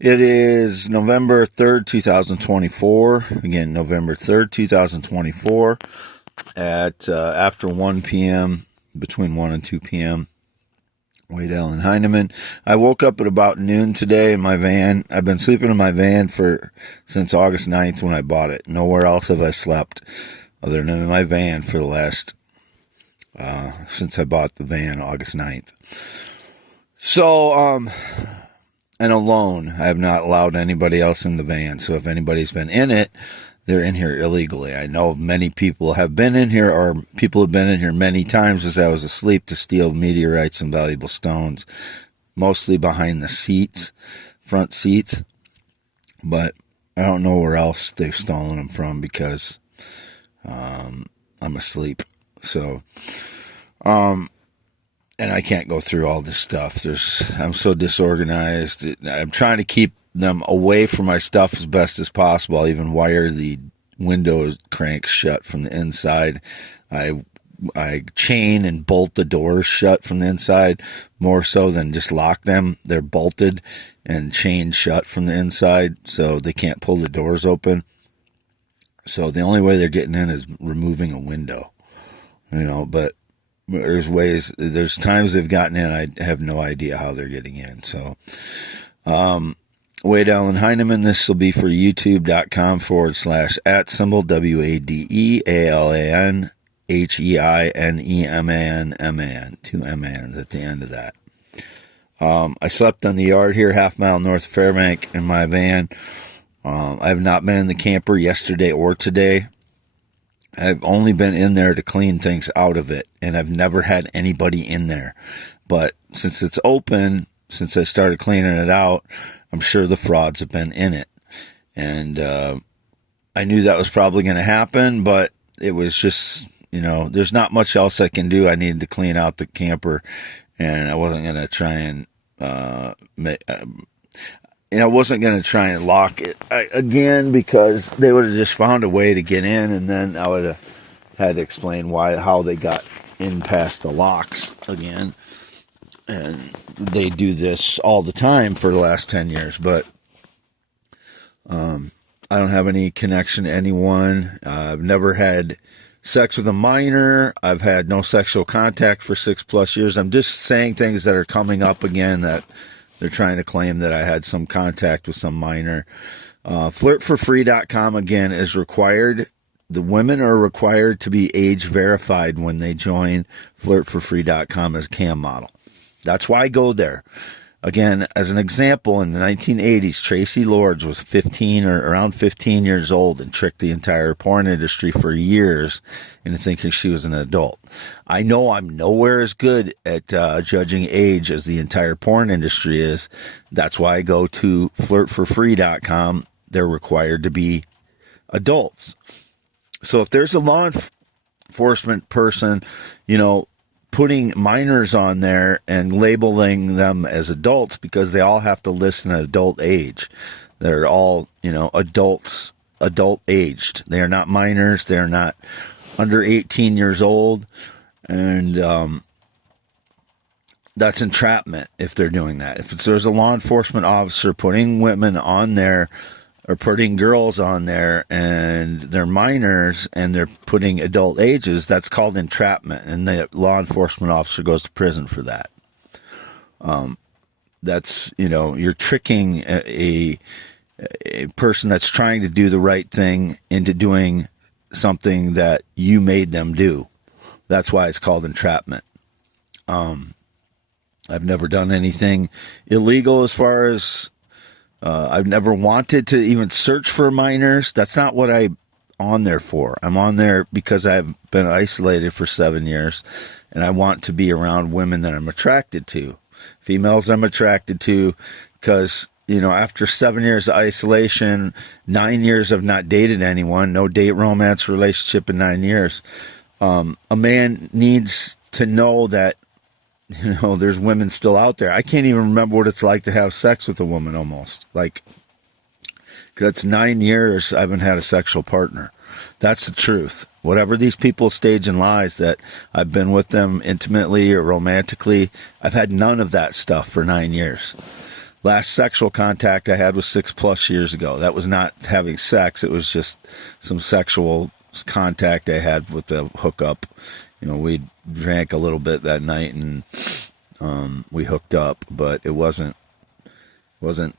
It is November 3rd, 2024. Again, November 3rd, 2024 at after 1 p.m., between 1 and 2 p.m. Waydell and Heineman. I woke up at about noon today in my van. I've been sleeping in my van since August 9th when I bought it. Nowhere else have I slept other than in my van for the last, since I bought the van August 9th. So, and alone. I have not allowed anybody else in the van. So if anybody's been in it, they're in here illegally. I know many people have been in here, or people have been in here many times as I was asleep to steal meteorites and valuable stones, mostly behind the seats, front seats. But I don't know where else they've stolen them from because I'm asleep. So, and I can't go through all this stuff. I'm so disorganized. I'm trying to keep them away from my stuff as best as possible. I even wire the window cranks shut from the inside. I chain and bolt the doors shut from the inside more so than just lock them. They're bolted and chained shut from the inside, so they can't pull the doors open. So the only way they're getting in is removing a window, but there's times they've gotten in, I have no idea how they're getting in. So, Wade Allen Heineman, this will be for youtube.com/@ WADEALAN HEINEMAN, 2 MNs at the end of that. I slept on the yard here, half mile north of Fairbank in my van. I have not been in the camper yesterday or today. I've only been in there to clean things out of it, and I've never had anybody in there. But since it's open, since I started cleaning it out, I'm sure the frauds have been in it. And I knew that was probably going to happen, but it was just, there's not much else I can do. I needed to clean out the camper, and I wasn't going to try and I wasn't going to try and lock it again because they would have just found a way to get in, and then I would have had to explain how they got in past the locks again. And they do this all the time for the last 10 years, but I don't have any connection to anyone. I've never had sex with a minor. I've had no sexual contact for 6+ years. I'm just saying things that are coming up again that they're trying to claim that I had some contact with some minor. Flirtforfree.com, again, is required. The women are required to be age verified when they join flirtforfree.com as cam model. That's why I go there. Again, as an example, in the 1980s, Tracy Lords was 15 or around 15 years old and tricked the entire porn industry for years into thinking she was an adult. I know I'm nowhere as good at judging age as the entire porn industry is. That's why I go to flirtforfree.com. They're required to be adults. So if there's a law enforcement person, putting minors on there and labeling them as adults because they all have to list an adult age. They're all, adults, adult aged. They are not minors. They're not under 18 years old. And that's entrapment if they're doing that. If there's a law enforcement officer putting women on there or putting girls on there and they're minors and they're putting adult ages, that's called entrapment, and the law enforcement officer goes to prison for that. That's, you're tricking a person that's trying to do the right thing into doing something that you made them do. That's why it's called entrapment. I've never done anything illegal as far as I've never wanted to even search for minors. That's not what I'm on there for. I'm on there because I've been isolated for 7 years, and I want to be around women that I'm attracted to. Females I'm attracted to because, after 7 years of isolation, 9 years of not dated anyone, no date romance relationship in 9 years, a man needs to know that there's women still out there. I can't even remember what it's like to have sex with a woman almost. Cause that's 9 years I haven't had a sexual partner. That's the truth. Whatever these people stage in lies that I've been with them intimately or romantically, I've had none of that stuff for 9 years. Last sexual contact I had was 6+ years ago. That was not having sex. It was just some sexual contact I had with the hookup. We drank a little bit that night and we hooked up, but it wasn't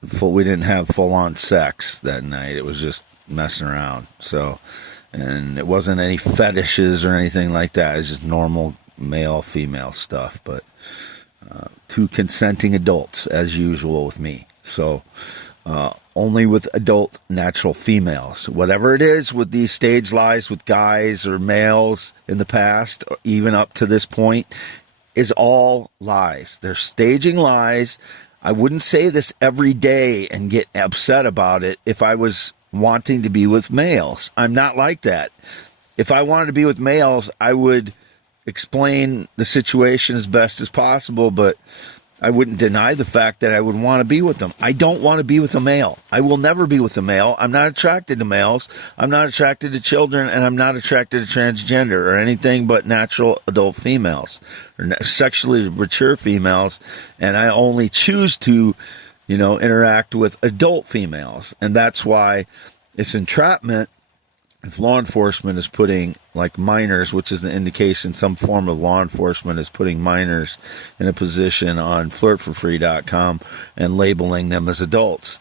full. We didn't have full on sex that night. It was just messing around. So, and it wasn't any fetishes or anything like that. It's just normal male female stuff, but two consenting adults as usual with me. So only with adult natural females. Whatever it is with these stage lies with guys or males in the past, or even up to this point, is all lies. They're staging lies. I wouldn't say this every day and get upset about it if I was wanting to be with males. I'm not like that. If I wanted to be with males, I would explain the situation as best as possible, but I wouldn't deny the fact that I would want to be with them. I don't want to be with a male. I will never be with a male. I'm not attracted to males. I'm not attracted to children, and I'm not attracted to transgender or anything but natural adult females or sexually mature females. And I only choose to, interact with adult females. And that's why it's entrapment. If law enforcement is putting like minors, which is the indication some form of law enforcement is putting minors in a position on flirtforfree.com and labeling them as adults.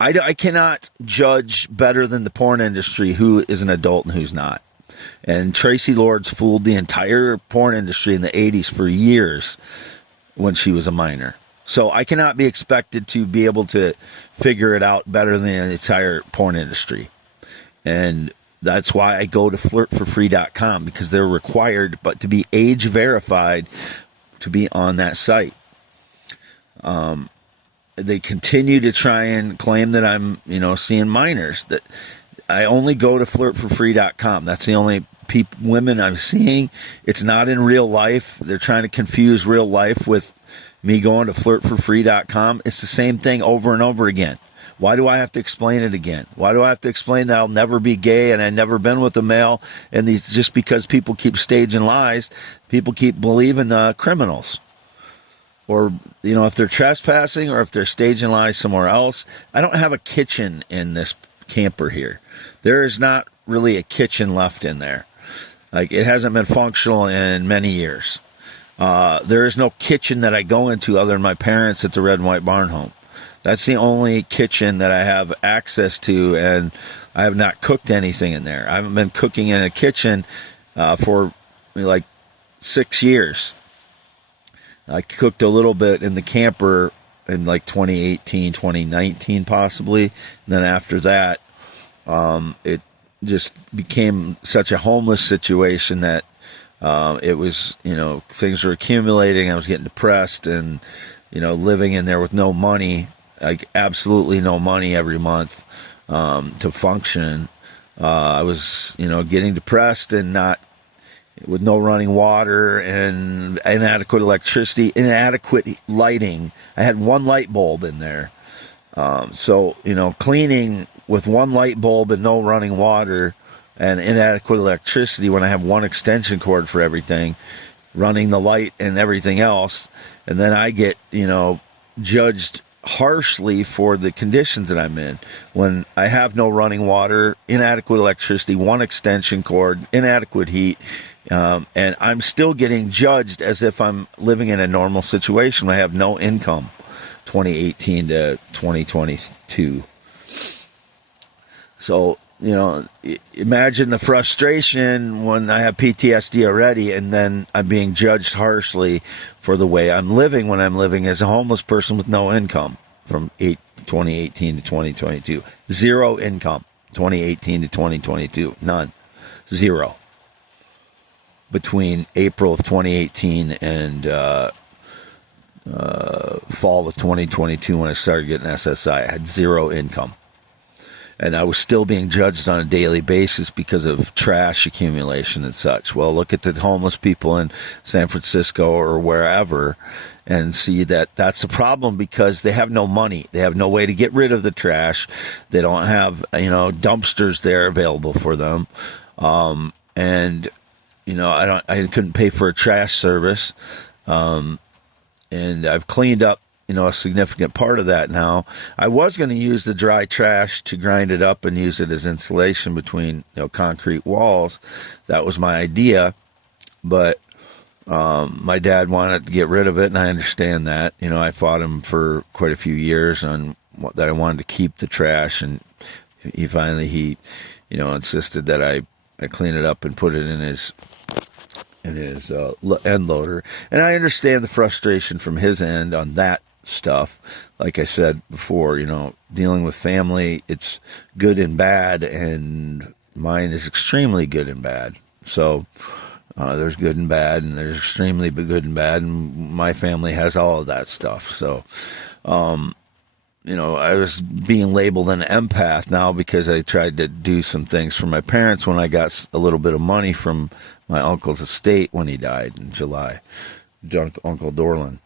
I cannot judge better than the porn industry who is an adult and who's not. And Tracy Lords fooled the entire porn industry in the 80s for years when she was a minor. So I cannot be expected to be able to figure it out better than the entire porn industry. And that's why I go to flirtforfree.com, because they're required but to be age verified to be on that site. They continue to try and claim that I'm, seeing minors. That I only go to flirtforfree.com. That's the only women I'm seeing. It's not in real life. They're trying to confuse real life with me going to flirtforfree.com. It's the same thing over and over again. Why do I have to explain it again? Why do I have to explain that I'll never be gay and I've never been with a male? And these, just because people keep staging lies, people keep believing criminals. Or, if they're trespassing or if they're staging lies somewhere else. I don't have a kitchen in this camper here. There is not really a kitchen left in there. Like, it hasn't been functional in many years. There is no kitchen that I go into other than my parents at the Red and White Barn home. That's the only kitchen that I have access to, and I have not cooked anything in there. I haven't been cooking in a kitchen for like 6 years. I cooked a little bit in the camper in like 2018, 2019 possibly. And then after that, it just became such a homeless situation that it was, things were accumulating. I was getting depressed and, living in there with no money. Like absolutely no money every month to function. I was, getting depressed and not with no running water and inadequate electricity, inadequate lighting. I had one light bulb in there. So, cleaning with one light bulb and no running water and inadequate electricity when I have one extension cord for everything, running the light and everything else. And then I get, judged harshly for the conditions that I'm in when I have no running water, inadequate electricity, one extension cord, inadequate heat, and I'm still getting judged as if I'm living in a normal situation. I have no income 2018 to 2022. So, imagine the frustration when I have PTSD already and then I'm being judged harshly for the way I'm living when I'm living as a homeless person with no income from 2018 to 2022. Zero income, 2018 to 2022. None. Zero. Between April of 2018 and fall of 2022 when I started getting SSI, I had zero income. And I was still being judged on a daily basis because of trash accumulation and such. Well, look at the homeless people in San Francisco or wherever and see that that's a problem because they have no money. They have no way to get rid of the trash. They don't have, dumpsters there available for them. I couldn't pay for a trash service. And I've cleaned up a significant part of that now. I was going to use the dry trash to grind it up and use it as insulation between, concrete walls. That was my idea, but my dad wanted to get rid of it, and I understand that. I fought him for quite a few years on that I wanted to keep the trash, and he finally insisted that I clean it up and put it in his end loader. And I understand the frustration from his end on that stuff. Like I said before, dealing with family, it's good and bad, and mine is extremely good and bad. So there's good and bad, and there's extremely good and bad, and my family has all of that stuff. So, I was being labeled an empath now because I tried to do some things for my parents when I got a little bit of money from my uncle's estate when he died in July. Uncle Dorland,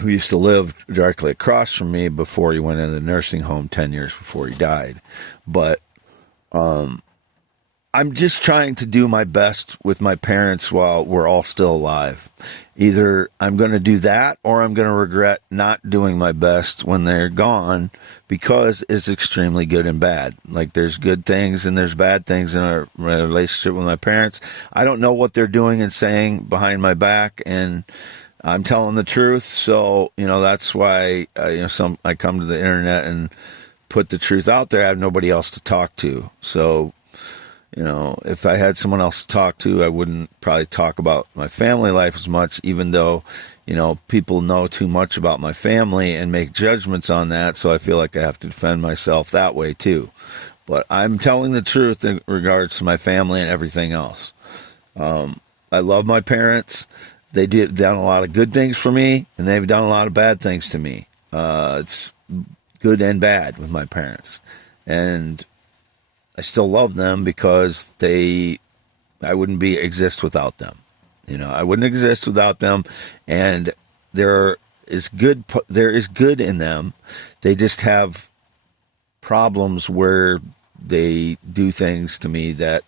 who used to live directly across from me before he went into the nursing home 10 years before he died. But I'm just trying to do my best with my parents while we're all still alive. Either I'm going to do that, or I'm going to regret not doing my best when they're gone, because it's extremely good and bad. Like, there's good things and there's bad things in our relationship with my parents. I don't know what they're doing and saying behind my back, and I'm telling the truth. So, that's why, I come to the internet and put the truth out there. I have nobody else to talk to. So, if I had someone else to talk to, I wouldn't probably talk about my family life as much, even though, people know too much about my family and make judgments on that. So I feel like I have to defend myself that way too. But I'm telling the truth in regards to my family and everything else. I love my parents. They done a lot of good things for me, and they've done a lot of bad things to me. It's good and bad with my parents. And I still love them because I wouldn't exist without them. I wouldn't exist without them, and there is good in them. They just have problems where they do things to me that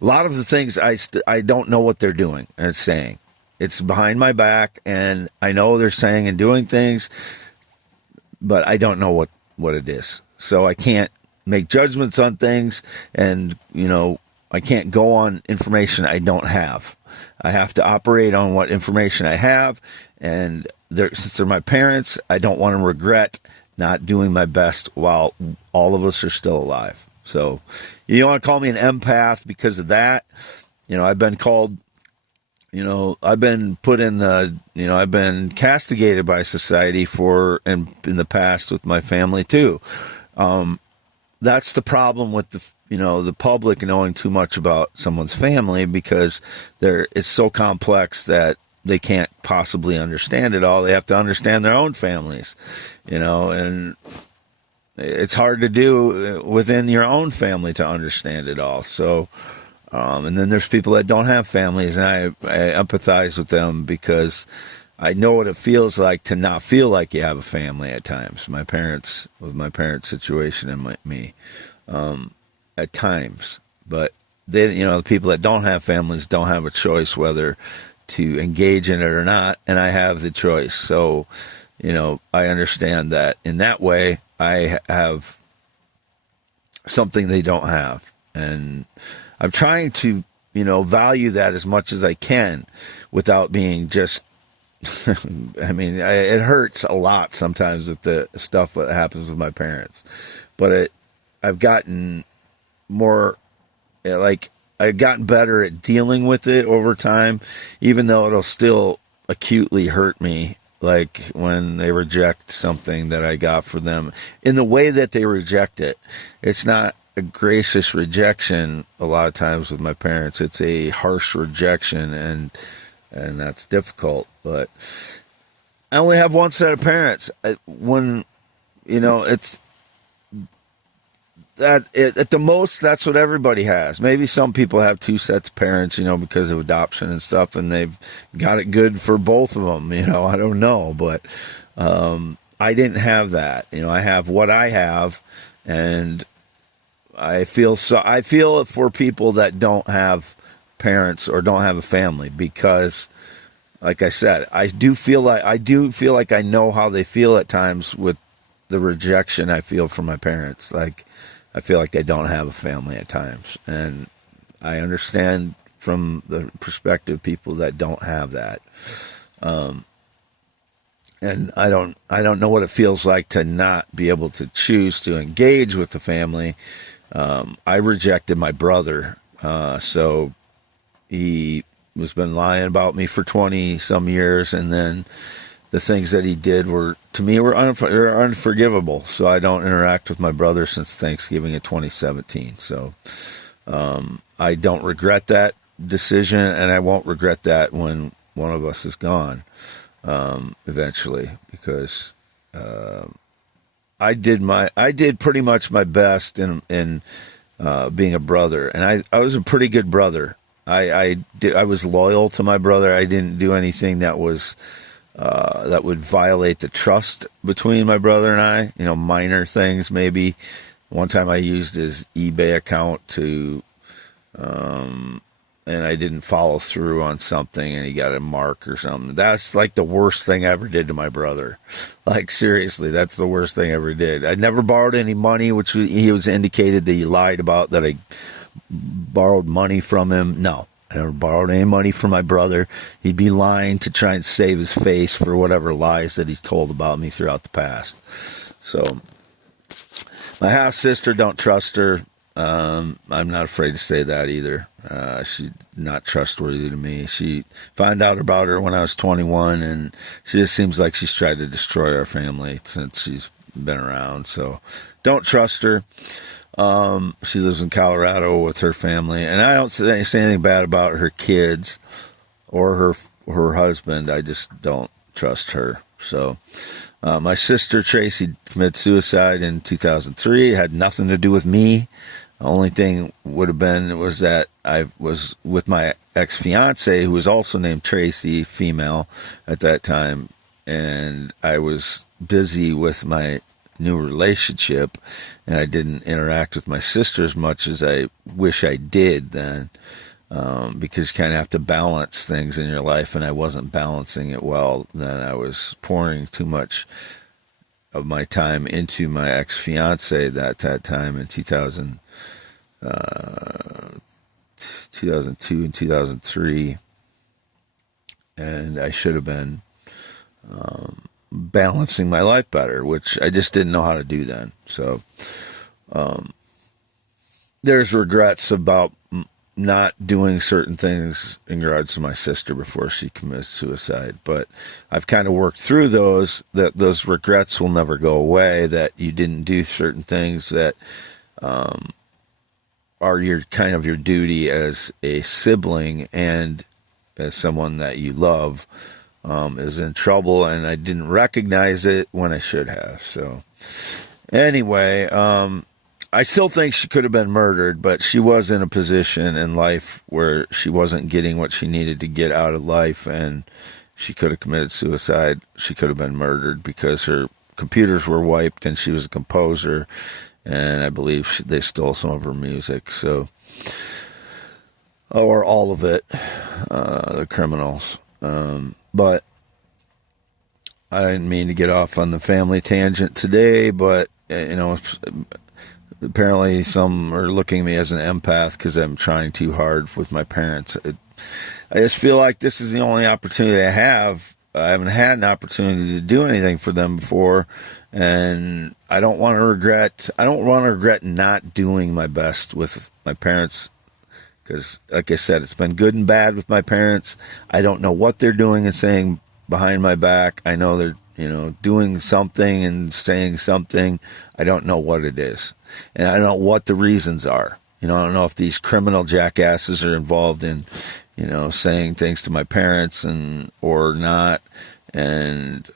a lot of the things I don't know what they're doing and saying. It's behind my back, and I know they're saying and doing things, but I don't know what it is. So I can't make judgments on things, and I can't go on information I don't have. I have to operate on what information I have, and since they're my parents, I don't want to regret not doing my best while all of us are still alive. So you want to call me an empath because of that. I've been called, I've been put in I've been castigated by society in the past with my family too. That's the problem with the public knowing too much about someone's family, because it's so complex that they can't possibly understand it all. They have to understand their own families, and it's hard to do within your own family to understand it all. So, and then there's people that don't have families, and I empathize with them because I know what it feels like to not feel like you have a family at times. My parents situation and me, at times. But the people that don't have families don't have a choice whether to engage in it or not, and I have the choice. So, I understand that in that way, I have something they don't have, and I'm trying to, value that as much as I can without being just. I mean, it hurts a lot sometimes with the stuff that happens with my parents, but I've gotten more, I've gotten better at dealing with it over time, even though it'll still acutely hurt me, like when they reject something that I got for them in the way that they reject it. It's not a gracious rejection a lot of times with my parents. It's a harsh rejection, and that's difficult. But I only have one set of parents. When, it's that at the most, that's what everybody has. Maybe some people have two sets of parents, because of adoption and stuff, and they've got it good for both of them. I don't know, but I didn't have that. I have what I have, and I feel for people that don't have parents or don't have a family, because like I said, I do feel like I know how they feel at times with the rejection I feel from my parents. Like, I feel like I don't have a family at times, and I understand from the perspective of people that don't have that. And I don't know what it feels like to not be able to choose to engage with the family. I rejected my brother, so he has been lying about me for 20 some years, and then the things that he did were unforgivable. So I don't interact with my brother since Thanksgiving of 2017. So I don't regret that decision, and I won't regret that when one of us is gone eventually, because I did pretty much my best in being a brother, and I was a pretty good brother. I was loyal to my brother. I didn't do anything that would violate the trust between my brother and I. You know, minor things maybe. One time I used his eBay account and I didn't follow through on something, and he got a mark or something. That's like the worst thing I ever did to my brother. Like, seriously, that's the worst thing I ever did. I never borrowed any money, which he was indicated that he lied about, that I borrowed money from him. No, I never borrowed any money from my brother. He'd be lying to try and save his face for whatever lies that he's told about me throughout the past. So, my half-sister, don't trust her. I'm not afraid to say that either. She's not trustworthy to me. She found out about her when I was 21, and she just seems like she's tried to destroy our family since she's been around. So don't trust her. She lives in Colorado with her family, and I don't say anything bad about her kids or her husband. I just don't trust her. So my sister Tracy committed suicide in 2003. It had nothing to do with me. The only thing would have been was that I was with my ex-fiance, who was also named Tracy, female at that time, and I was busy with my new relationship, and I didn't interact with my sister as much as I wish I did then, because you kind of have to balance things in your life, and I wasn't balancing it well. Then I was pouring too much of my time into my ex-fiance that time in 2002 and 2003, and I should have been balancing my life better, which I just didn't know how to do then. So there's regrets about not doing certain things in regards to my sister before she committed suicide, but I've kind of worked through those. That those regrets will never go away, that you didn't do certain things that are your duty as a sibling and as someone that you love is in trouble, and I didn't recognize it when I should have. So anyway, I still think she could have been murdered, but she was in a position in life where she wasn't getting what she needed to get out of life, and she could have committed suicide. She could have been murdered because her computers were wiped, and she was a composer, and I believe they stole some of her music. So, or all of it, the criminals. But I didn't mean to get off on the family tangent today, but apparently some are looking at me as an empath because I'm trying too hard with my parents. I just feel like this is the only opportunity I have. I haven't had an opportunity to do anything for them before, and I don't want to regret not doing my best with my parents, because, like I said, it's been good and bad with my parents. I don't know what they're doing and saying behind my back. I know they're, doing something and saying something. I don't know what it is. And I don't know what the reasons are. I don't know if these criminal jackasses are involved in, saying things to my parents or not. And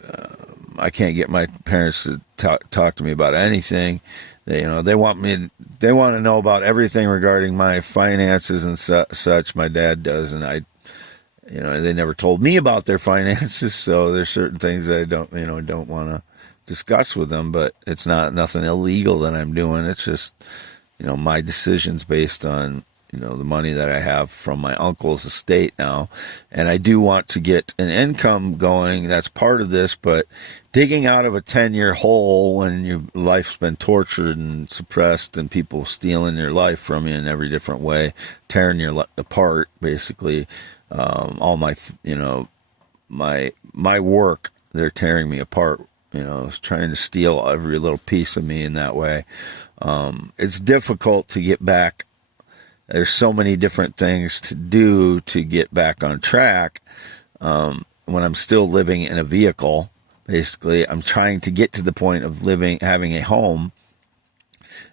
I can't get my parents to talk to me about anything. They want to know about everything regarding my finances and such. My dad does, and they never told me about their finances. So there's certain things that I don't want to discuss with them. But it's nothing illegal that I'm doing. It's just, my decisions based on, the money that I have from my uncle's estate now. And I do want to get an income going. That's part of this, but digging out of a 10-year hole when your life's been tortured and suppressed and people stealing your life from you in every different way, tearing your apart, basically, all my, my work, they're tearing me apart, trying to steal every little piece of me in that way. It's difficult to get back. There's so many different things to do to get back on track. When I'm still living in a vehicle, basically, I'm trying to get to the point of having a home,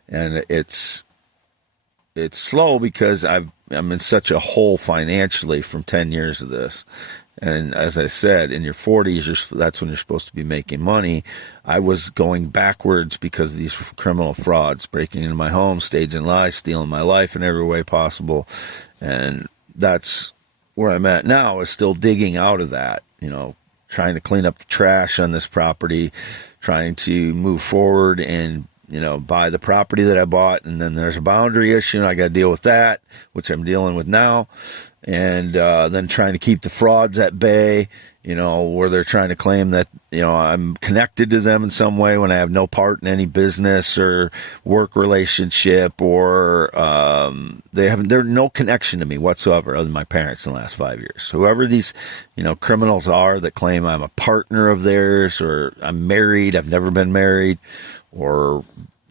and it's slow because I'm in such a hole financially from 10 years of this. And as I said, in your 40s, that's when you're supposed to be making money. I was going backwards because of these criminal frauds, breaking into my home, staging lies, stealing my life in every way possible. And that's where I'm at now, is still digging out of that, trying to clean up the trash on this property, trying to move forward and buy the property that I bought. And then there's a boundary issue, and I got to deal with that, which I'm dealing with now. And then trying to keep the frauds at bay, where they're trying to claim that, I'm connected to them in some way when I have no part in any business or work relationship, or there's no connection to me whatsoever other than my parents in the last 5 years. Whoever these, criminals are that claim I'm a partner of theirs, or I'm married, I've never been married, or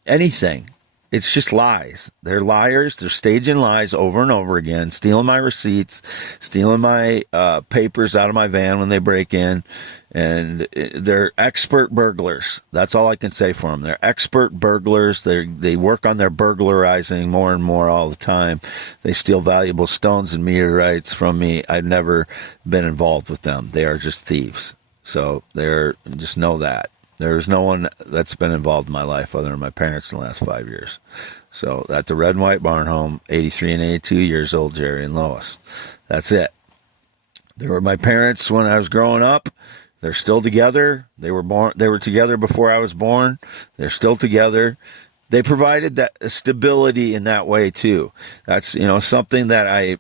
anything. It's just lies. They're liars. They're staging lies over and over again, stealing my receipts, stealing my papers out of my van when they break in. And they're expert burglars. That's all I can say for them. They're expert burglars. They work on their burglarizing more and more all the time. They steal valuable stones and meteorites from me. I've never been involved with them. They are just thieves. So just know that. There's no one that's been involved in my life other than my parents in the last 5 years. So at the Red and White Barn Home, 83 and 82 years old, Jerry and Lois. That's it. They were my parents when I was growing up. They're still together. They were together before I was born. They're still together. They provided that stability in that way too. That's, something that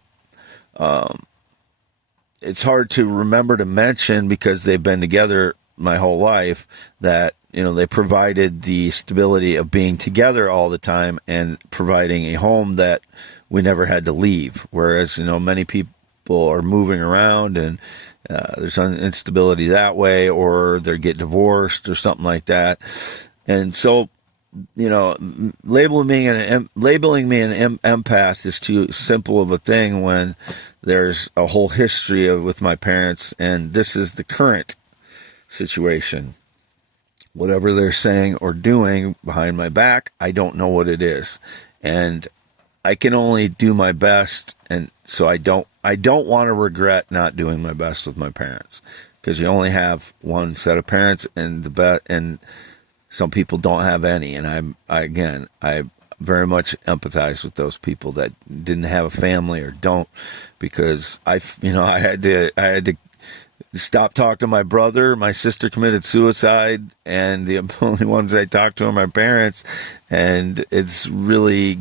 it's hard to remember to mention because they've been together my whole life, that they provided the stability of being together all the time and providing a home that we never had to leave, whereas many people are moving around and there's instability that way, or they get divorced or something like that. And so labeling me an empath is too simple of a thing when there's a whole history with my parents, and this is the current situation. Whatever they're saying or doing behind my back, I don't know what it is, and I can only do my best. And so I don't want to regret not doing my best with my parents, because you only have one set of parents, and and some people don't have any. And I very much empathize with those people that didn't have a family or don't, because I had to stopped talking to my brother. My sister committed suicide, and the only ones I talked to are my parents. And it's really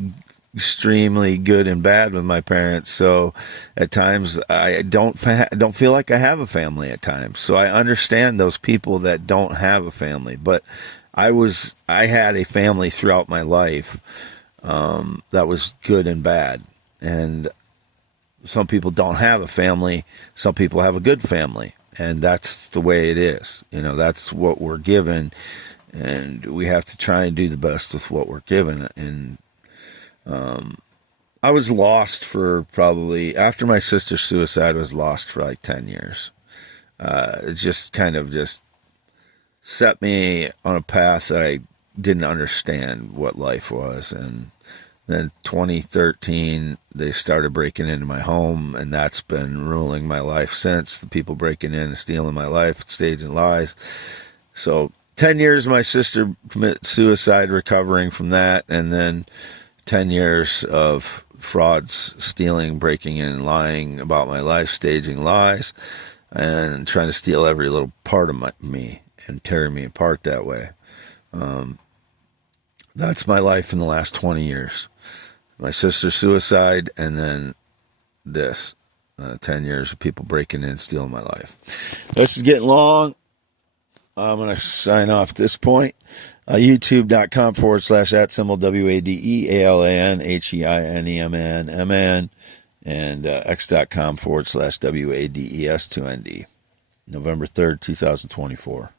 extremely good and bad with my parents. So at times I don't feel like I have a family at times. So I understand those people that don't have a family. But I had a family throughout my life that was good and bad. And some people don't have a family. Some people have a good family. And that's the way it is. That's what we're given, and we have to try and do the best with what we're given. And I was lost for probably, after my sister's suicide, I was lost for like 10 years. It just kind of just set me on a path that I didn't understand what life was. And then 2013, they started breaking into my home, and that's been ruling my life since. The people breaking in and stealing my life, staging lies. So 10 years, my sister committed suicide, recovering from that, and then 10 years of frauds, stealing, breaking in, lying about my life, staging lies, and trying to steal every little part of me and tearing me apart that way. That's my life in the last 20 years. my sister's suicide, and then this. 10 years of people breaking in and stealing my life. This is getting long. I'm going to sign off at this point. YouTube.com / @WADEALANHEINEMANMN and x.com / WADES2ND. November 3rd, 2024.